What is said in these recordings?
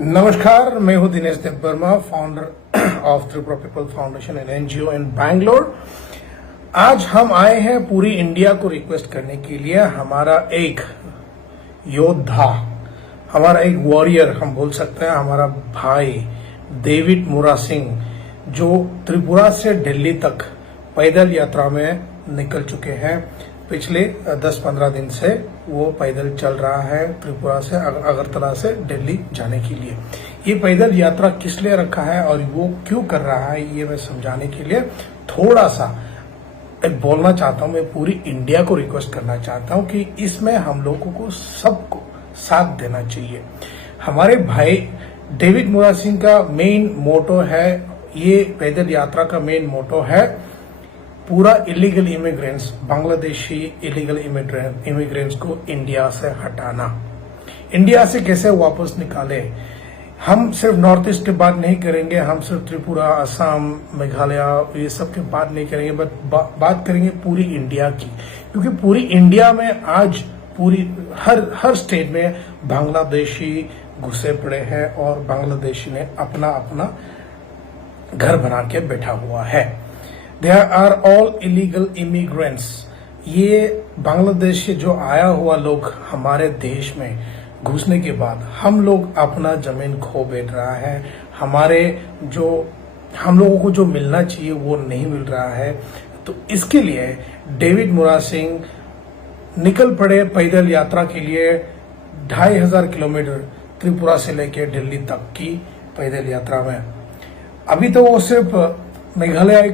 नमस्कार, मैं हूं Dinesh Dev Verma, founder of Tripura people foundation and NGO in Bangalore. आज हम आए हैं पूरी इंडिया को रिक्वेस्ट करने के लिए। हमारा एक योद्धा, हमारा एक वॉरियर हम बोल सकते हैं, हमारा भाई डेविड मुरा सिंह, जो त्रिपुरा से दिल्ली तक पैदल यात्रा में निकल चुके हैं। पिछले 10-15 दिन से वो पैदल चल रहा है त्रिपुरा से अगरतला से दिल्ली जाने के लिए। ये पैदल यात्रा किस लिए रखा है और वो क्यों कर रहा है, ये मैं समझाने के लिए थोड़ा सा एक बोलना चाहता हूँ। मैं पूरी इंडिया को रिक्वेस्ट करना चाहता हूँ कि इसमें हम लोगों को सबको साथ देना चाहिए। हमारे भाई डेविड मुरा सिंह का मेन मोटो है, ये पैदल यात्रा का मेन मोटो है पूरा illegal immigrants, Bangladeshi illegal immigrants को इंडिया से हटाना। इंडिया से कैसे वापस निकाले। हम सिर्फ नॉर्थ ईस्ट की बात नहीं करेंगे, हम सिर्फ त्रिपुरा, असम, मेघालय ये सब की बात नहीं करेंगे, बट बात करेंगे पूरी इंडिया की। क्योंकि पूरी इंडिया में आज पूरी हर स्टेट में बांग्लादेशी घुसे पड़े हैं और बांग्लादेशी ने अपना अपना घर बना के बैठा हुआ है। They are all illegal immigrants। ये बांग्लादेश से जो आया हुआ लोग हमारे देश में घुसने के बाद हम लोग अपना जमीन खो बैठ रहा है। हम लोगों को जो मिलना चाहिए वो नहीं मिल रहा है। तो इसके लिए डेविड मुरा सिंह निकल पड़े पैदल यात्रा के लिए। 2500 किलोमीटर त्रिपुरा से लेकर दिल्ली तक की पैदल यात्रा में। अभी तो वो सिर्फ मेघालय ही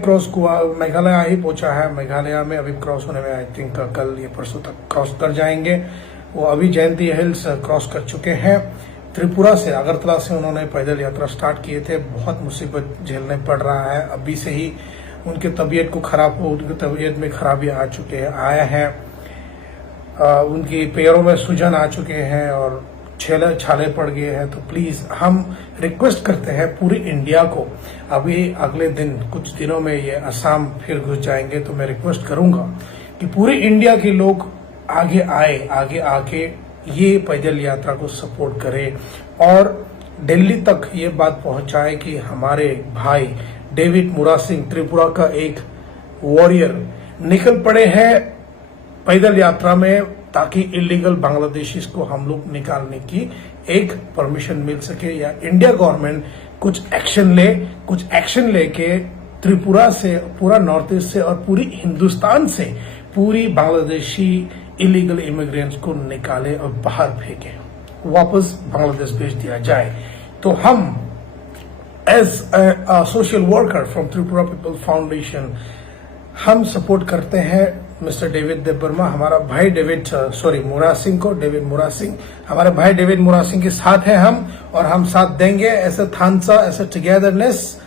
पहुंचा है। मेघालय में अभी क्रॉस होने में आई थिंक कल या परसों तक क्रॉस कर जाएंगे। वो अभी जयंती हिल्स क्रॉस कर चुके हैं। त्रिपुरा से, अगरतला से उन्होंने पैदल यात्रा स्टार्ट किए थे। बहुत मुसीबत झेलने पड़ रहा है। अभी से ही उनकी तबीयत में खराबी आया है। उनकी पैरों में सूजन आ चुके हैं और छाले पड़ गए हैं। तो प्लीज हम रिक्वेस्ट करते हैं पूरी इंडिया को। अभी अगले दिन कुछ दिनों में ये असम फिर घुस जाएंगे, तो मैं रिक्वेस्ट करूंगा कि पूरी इंडिया के लोग आगे आके ये पैदल यात्रा को सपोर्ट करें और दिल्ली तक ये बात पहुंचाए कि हमारे भाई डेविड मुरा सिंह, त्रिपुरा का एक वॉरियर, निकल पड़े हैं पैदल यात्रा में, ताकि इलीगल बांग्लादेशीज को हम लोग निकालने की एक परमिशन मिल सके, या इंडिया गवर्नमेंट कुछ एक्शन लेके त्रिपुरा से, पूरा नॉर्थ ईस्ट से और पूरी हिंदुस्तान से पूरी बांग्लादेशी इलीगल इमिग्रेंट्स को निकाले और बाहर फेंके, वापस बांग्लादेश भेज दिया जाए। तो हम as a social worker from Tripura people Foundation हम सपोर्ट करते हैं मिस्टर डेविड देव वर्मा, हमारा भाई मुरा सिंह को। डेविड मुरा सिंह हमारे भाई डेविड मुरा सिंह के साथ है हम, और हम साथ देंगे। ऐसे थानसा, ऐसे टुगेदरनेस।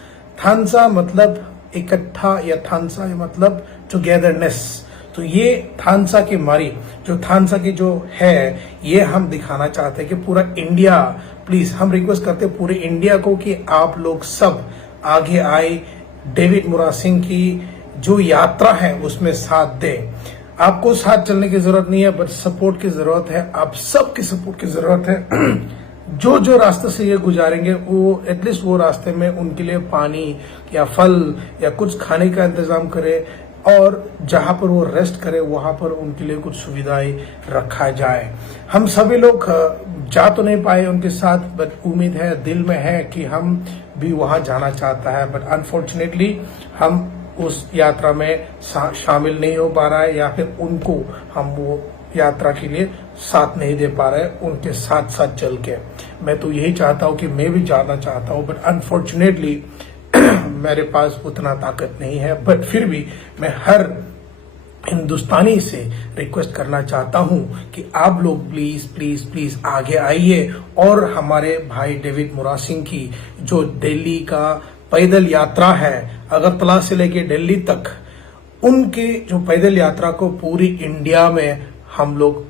थानसा मतलब इकट्ठा, या थानसा मतलब टुगेदरनेस। तो ये थानसा की मारी, जो थानसा की जो है, ये हम दिखाना चाहते हैं कि पूरा इंडिया, प्लीज हम रिक्वेस्ट करते हैं पूरे इंडिया को कि आप लोग सब आगे आए, डेविड मुरा सिंह की जो यात्रा है उसमें साथ दे। आपको साथ चलने की जरूरत नहीं है, बट सपोर्ट की जरूरत है। आप सबकी सपोर्ट की जरूरत है। जो रास्ते से ये गुजारेंगे, वो एटलीस्ट वो रास्ते में उनके लिए पानी या फल या कुछ खाने का इंतजाम करे, और जहां पर वो रेस्ट करे वहां पर उनके लिए कुछ सुविधाएं रखा जाए। हम सभी लोग जा तो नहीं पाए उनके साथ, बट उम्मीद है, दिल में है कि हम भी वहां जाना चाहता है, बट अनफॉर्चुनेटली हम उस यात्रा में शामिल नहीं हो पा रहा है, या फिर उनको हम वो यात्रा के लिए साथ नहीं दे पा रहे उनके साथ चल के। मैं तो यही चाहता हूं कि मैं भी जाना चाहता हूं, बट अनफॉर्चुनेटली मेरे पास उतना ताकत नहीं है। बट फिर भी मैं हर हिंदुस्तानी से रिक्वेस्ट करना चाहता हूं कि आप लोग प्लीज आगे आइए, और हमारे भाई डेविड मुरा सिंह की जो दिल्ली का पैदल यात्रा है, अगरतला से लेके दिल्ली तक, उनकी जो पैदल यात्रा को पूरी इंडिया में हम लोग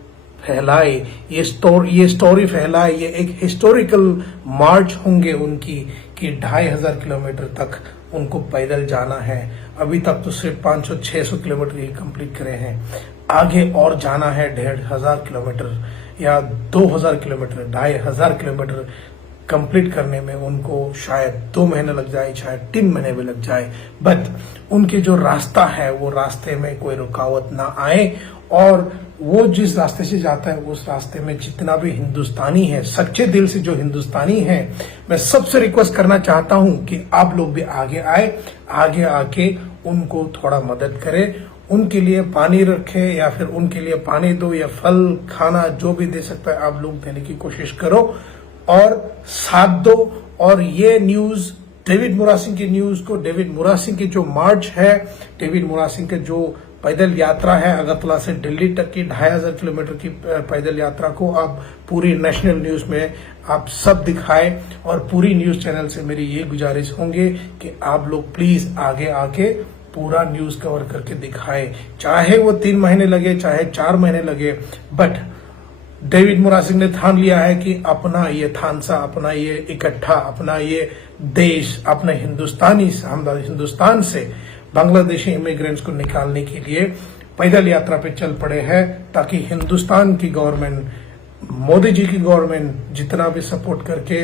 फैलाए, ये स्टोरी फैलाए। ये एक हिस्टोरिकल मार्च होंगे उनकी, कि 2500 किलोमीटर तक उनको पैदल जाना है। अभी तक तो सिर्फ 500-600 किलोमीटर ही कंप्लीट करे हैं। आगे और जाना है 1500 किलोमीटर या 2000 किलोमीटर, 2500 किलोमीटर कंप्लीट करने में उनको शायद 2 महीने लग जाए, शायद 3 महीने भी लग जाए, बट उनके जो रास्ता है वो रास्ते में कोई रुकावट ना आए और वो जिस रास्ते से जाता है उस रास्ते में जितना भी हिंदुस्तानी है, सच्चे दिल से जो हिंदुस्तानी है, मैं सबसे रिक्वेस्ट करना चाहता हूं कि आप लोग भी आगे आए, आगे आके उनको थोड़ा मदद करें, उनके लिए पानी रखे या फिर उनके लिए पानी दो या फल खाना जो भी दे सकता है आप लोग देने की कोशिश करो और साथ दो। और ये न्यूज डेविड मुरा सिंह की न्यूज को, डेविड मुरा सिंह की जो मार्च है, डेविड मुरा सिंह के जो पैदल यात्रा है अगरतला से दिल्ली तक की 2500 किलोमीटर की पैदल यात्रा को आप पूरी नेशनल न्यूज में आप सब दिखाएं और पूरी न्यूज चैनल से मेरी ये गुजारिश होंगे कि आप लोग प्लीज आगे आके पूरा न्यूज कवर करके दिखाएं, चाहे वो 3 महीने लगे चाहे 4 महीने लगे, बट डेविड मुरा सिंह ने ठान लिया है कि अपना ये थानसा, अपना ये इकट्ठा, अपना ये देश, अपने हिंदुस्तान से बांग्लादेशी इमिग्रेंट्स को निकालने के लिए पैदल यात्रा पे चल पड़े हैं ताकि हिंदुस्तान की गवर्नमेंट, मोदी जी की गवर्नमेंट जितना भी सपोर्ट करके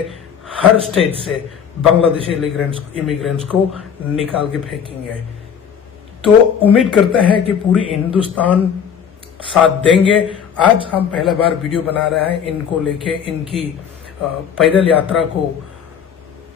हर स्टेट से बांग्लादेशी इमिग्रेंट्स को निकाल के फेंकेंगे। तो उम्मीद करते हैं कि पूरी हिंदुस्तान साथ देंगे। आज हम पहला बार वीडियो बना रहे हैं इनको लेके, इनकी पैदल यात्रा को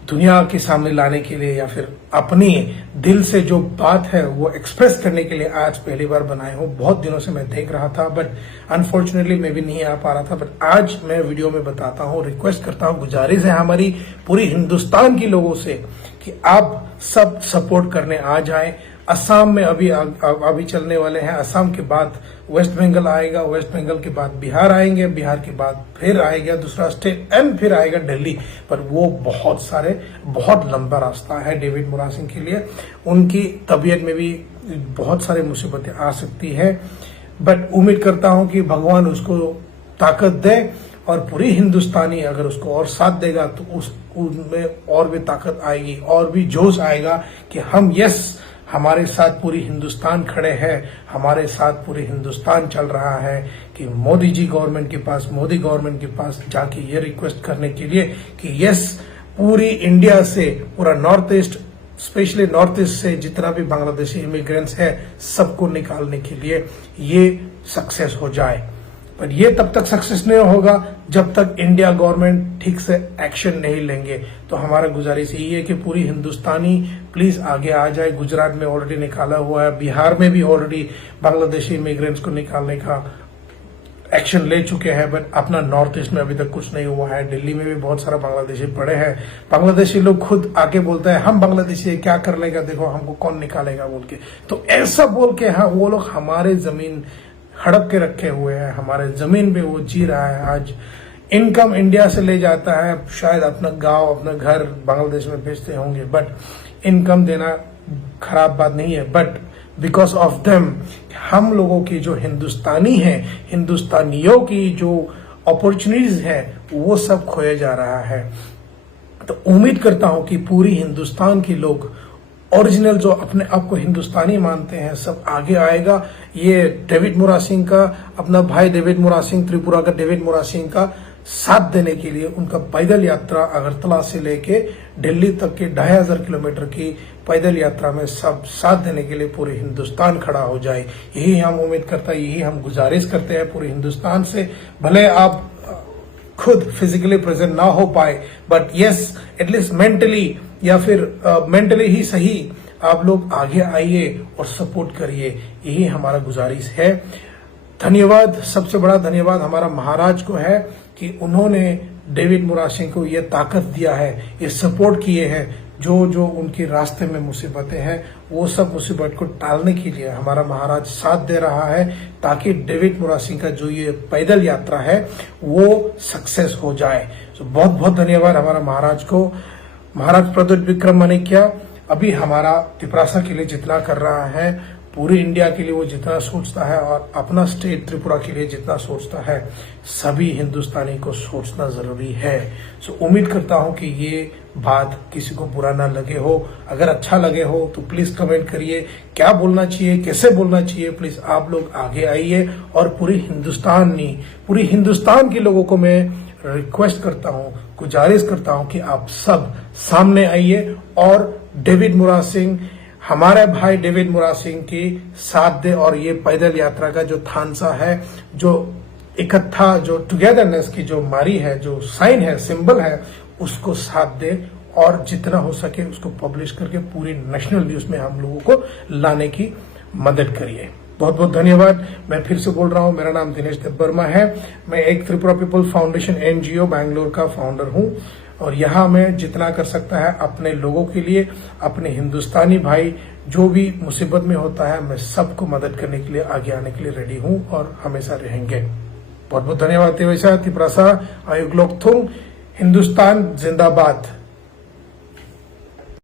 दुनिया के सामने लाने के लिए या फिर अपनी दिल से जो बात है वो एक्सप्रेस करने के लिए आज पहली बार बनाए हूं। बहुत दिनों से मैं देख रहा था बट अनफॉर्चुनेटली मैं भी नहीं आ पा रहा था, बट आज मैं वीडियो में बताता हूं, रिक्वेस्ट करता हूं, गुजारिश है हमारी पूरी हिंदुस्तान के लोगों से कि आप सब सपोर्ट करने आ जाएं। असम में अभी चलने वाले हैं, असम के बाद वेस्ट बंगाल आएगा, वेस्ट बंगाल के बाद बिहार आएंगे, बिहार के बाद फिर आएगा दूसरा स्टेट एंड फिर आएगा दिल्ली। पर वो बहुत लंबा रास्ता है डेविड मुरा सिंह के लिए, उनकी तबीयत में भी बहुत सारी मुसीबतें आ सकती है, बट उम्मीद करता हूं कि भगवान उसको ताकत दे और पूरी हिंदुस्तानी अगर उसको और साथ देगा तो उसमें और भी ताकत आएगी और भी जोश आएगा कि हम हमारे साथ पूरी हिंदुस्तान खड़े हैं, हमारे साथ पूरी हिंदुस्तान चल रहा है कि मोदी गवर्नमेंट के पास जाके ये रिक्वेस्ट करने के लिए कि पूरी इंडिया से, पूरा north east, specially north east से जितना भी बांग्लादेशी इमिग्रेंट्स है सबको निकालने के लिए ये सक्सेस हो जाए। पर ये तब तक सक्सेस नहीं होगा जब तक इंडिया गवर्नमेंट ठीक से एक्शन नहीं लेंगे। तो हमारा गुजारिश यही है कि पूरी हिंदुस्तानी प्लीज आगे आ जाए। गुजरात में ऑलरेडी निकाला हुआ है, बिहार में भी ऑलरेडी बांग्लादेशी इमिग्रेंट्स को निकालने का एक्शन ले चुके हैं, बट अपना नॉर्थ ईस्ट में अभी तक कुछ नहीं हुआ है। दिल्ली में भी बहुत सारा बांग्लादेशी पड़े हैं। बांग्लादेशी लोग खुद आके बोलते हैं हम बांग्लादेशी है, क्या कर लेगा, देखो हमको कौन निकालेगा बोल के। तो ऐसा बोल के हाँ वो लोग हमारे जमीन हड़प के रखे हुए हैं, हमारे जमीन पे वो जी रहा है। आज इनकम इंडिया से ले जाता है, शायद अपना गांव, अपना घर बांग्लादेश में भेजते होंगे, बट इनकम देना खराब बात नहीं है, बट बिकॉज ऑफ देम हम लोगों की जो हिंदुस्तानी है, हिंदुस्तानियों की जो अपॉर्चुनिटीज है वो सब खोया जा रहा है। तो उम्मीद करता हूं कि पूरी हिंदुस्तान के लोग ओरिजिनल जो अपने आप को हिंदुस्तानी मानते हैं सब आगे आएगा। ये डेविड मुरा सिंह का, अपना भाई डेविड मुरा सिंह, त्रिपुरा का डेविड मुरा सिंह का साथ देने के लिए उनका पैदल यात्रा अगरतला से लेके दिल्ली तक के 2500 किलोमीटर की पैदल यात्रा में सब साथ देने के लिए पूरे हिंदुस्तान खड़ा हो जाए। यही हम उम्मीद करते हैं, यही हम गुजारिश करते हैं पूरे हिंदुस्तान से। भले आप खुद फिजिकली प्रेजेंट ना हो पाए, बट एटलीस्ट मेंटली या फिर मेंटली ही सही आप लोग आगे आइए और सपोर्ट करिए, यही हमारा गुजारिश है। धन्यवाद, सबसे बड़ा धन्यवाद हमारा महाराज को है कि उन्होंने डेविड मुरा सिंह को ये ताकत दिया है, ये सपोर्ट किए हैं। जो उनके रास्ते में मुसीबतें हैं वो सब मुसीबत को टालने के लिए हमारा महाराज साथ दे रहा है ताकि डेविड मुरा सिंह का जो ये पैदल यात्रा है वो सक्सेस हो जाए। तो बहुत बहुत धन्यवाद हमारा महाराज को। महाराज प्रद्युत विक्रम माणिक्य अभी हमारा तिपरासा के लिए जितना कर रहा है, पूरी इंडिया के लिए वो जितना सोचता है और अपना स्टेट त्रिपुरा के लिए जितना सोचता है, सभी हिंदुस्तानी को सोचना जरूरी है। सो उम्मीद करता हूं कि ये बात किसी को बुरा ना लगे हो। अगर अच्छा लगे हो तो प्लीज कमेंट करिए, क्या बोलना चाहिए, कैसे बोलना चाहिए। प्लीज आप लोग आगे आइए और पूरी हिंदुस्तान के लोगों को मैं रिक्वेस्ट करता हूं, गुजारिश करता हूं कि आप सब सामने आइए और डेविड मुराद सिंह, हमारे भाई डेविड मुराद सिंह की साथ दे और ये पैदल यात्रा का जो थानसा है, जो इकट्ठा, जो टुगेदरनेस की जो मारी है, जो साइन है, सिंबल है, उसको साथ दे और जितना हो सके उसको पब्लिश करके पूरी नेशनल न्यूज में हम लोगों को लाने की मदद करिए। बहुत बहुत धन्यवाद। मैं फिर से बोल रहा हूं, मेरा नाम दिनेश देबबर्मा है। मैं एक Tripura people foundation NGO Bangalore का फाउंडर हूं और यहां मैं जितना कर सकता है अपने लोगों के लिए, अपने हिंदुस्तानी भाई जो भी मुसीबत में होता है, मैं सबको मदद करने के लिए आगे आने के लिए रेडी हूं और हमेशा रहेंगे। बहुत बहुत धन्यवाद। त्रिपुरा आयुग लोकथुंग, हिंदुस्तान जिंदाबाद।